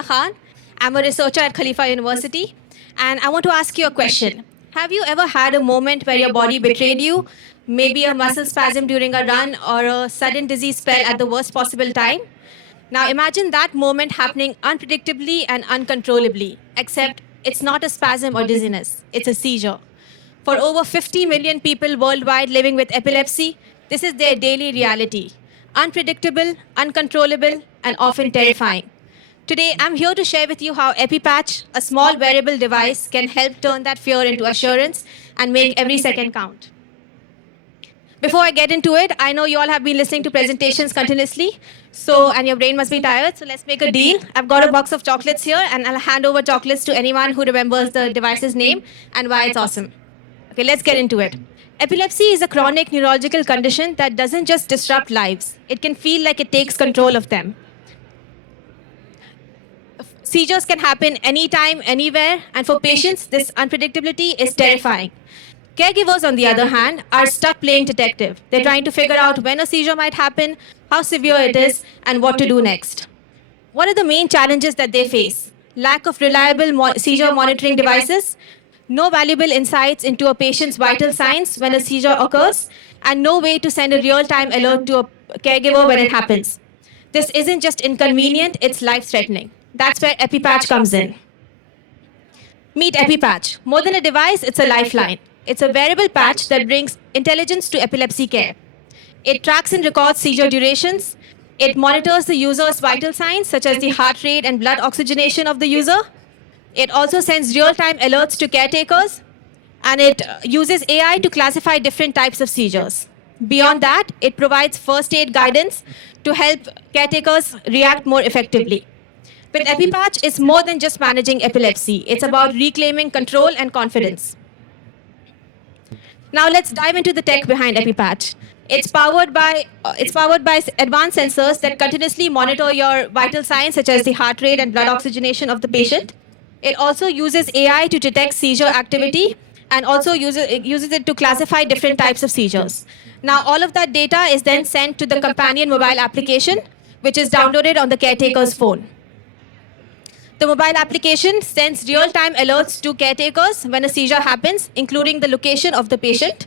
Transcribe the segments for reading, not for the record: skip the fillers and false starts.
Madiha Khan. I'm a researcher at Khalifa University, and I want to ask you a question. Have you ever had a moment where your body betrayed you? Maybe a muscle spasm during a run or a sudden disease spell at the worst possible time? Now imagine that moment happening unpredictably and uncontrollably, except it's not a spasm or dizziness, it's a seizure. For over 50 million people worldwide living with epilepsy, this is their daily reality. Unpredictable, uncontrollable, and often terrifying. Today, I'm here to share with you how EPIPATCH, a small wearable device, can help turn that fear into assurance and make every second count. Before I get into it, I know you all have been listening to presentations continuously, and your brain must be tired, so let's make a deal. I've got a box of chocolates here, and I'll hand over chocolates to anyone who remembers the device's name and why it's awesome. Okay, let's get into it. Epilepsy is a chronic neurological condition that doesn't just disrupt lives. It can feel like it takes control of them. Seizures can happen anytime, anywhere, and for patients, this unpredictability is terrifying. Caregivers, on the other hand, are stuck playing detective. They're trying to figure out when a seizure might happen, how severe it is, and what to do next. What are the main challenges that they face? Lack of reliable seizure monitoring devices, no valuable insights into a patient's vital signs when a seizure occurs, and no way to send a real-time alert to a caregiver when it happens. This isn't just inconvenient, it's life-threatening. That's where EPIPATCH comes in. Meet EPIPATCH. More than a device, it's a lifeline. It's a wearable patch that brings intelligence to epilepsy care. It tracks and records seizure durations. It monitors the user's vital signs, such as the heart rate and blood oxygenation of the user. It also sends real-time alerts to caretakers, and it uses AI to classify different types of seizures. Beyond that, it provides first aid guidance to help caretakers react more effectively. But EPIPATCH is more than just managing epilepsy. It's about reclaiming control and confidence. Now let's dive into the tech behind EPIPATCH. It's powered by advanced sensors that continuously monitor your vital signs, such as the heart rate and blood oxygenation of the patient. It also uses AI to detect seizure activity and also uses it to classify different types of seizures. Now, all of that data is then sent to the companion mobile application, which is downloaded on the caretaker's phone. The mobile application sends real-time alerts to caretakers when a seizure happens, including the location of the patient.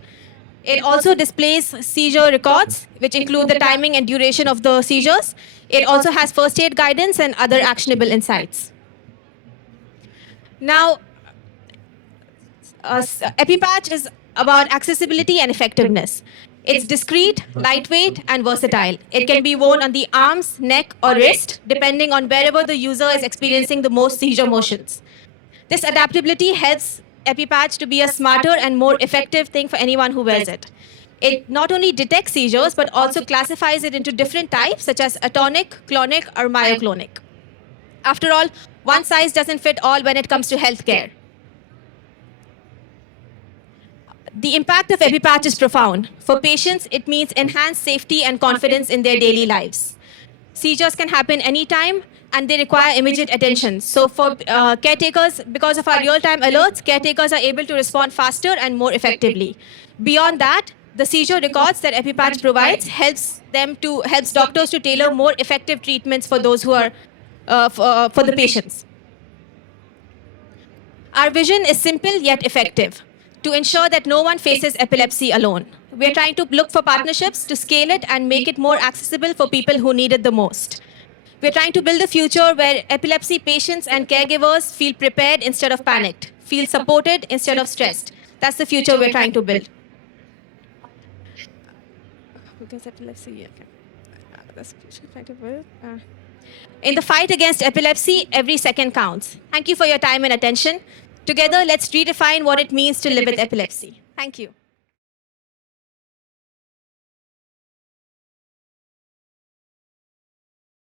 It also displays seizure records, which include the timing and duration of the seizures. It also has first aid guidance and other actionable insights. Now, EPIPATCH is about accessibility and effectiveness. It's discreet, lightweight, and versatile. It can be worn on the arms, neck, or wrist, depending on wherever the user is experiencing the most seizure motions. This adaptability helps EPIPATCH to be a smarter and more effective thing for anyone who wears it. It not only detects seizures, but also classifies it into different types, such as atonic, clonic, or myoclonic. After all, one size doesn't fit all when it comes to healthcare. The impact of EPIPATCH is profound. For patients, it means enhanced safety and confidence in their daily lives. Seizures can happen anytime, and they require immediate attention. So for caretakers, because of our real-time alerts, caretakers are able to respond faster and more effectively. Beyond that, the seizure records that EPIPATCH provides helps doctors to tailor more effective treatments for those who are for the patients. Our vision is simple yet effective: to ensure that no one faces epilepsy alone. We're trying to look for partnerships to scale it and make it more accessible for people who need it the most. We're trying to build a future where epilepsy patients and caregivers feel prepared instead of panicked, feel supported instead of stressed. That's the future we're trying to build. Because epilepsy, that's the future we're trying to build. In the fight against epilepsy, every second counts. Thank you for your time and attention. Together, let's redefine what it means to live with epilepsy. Thank you.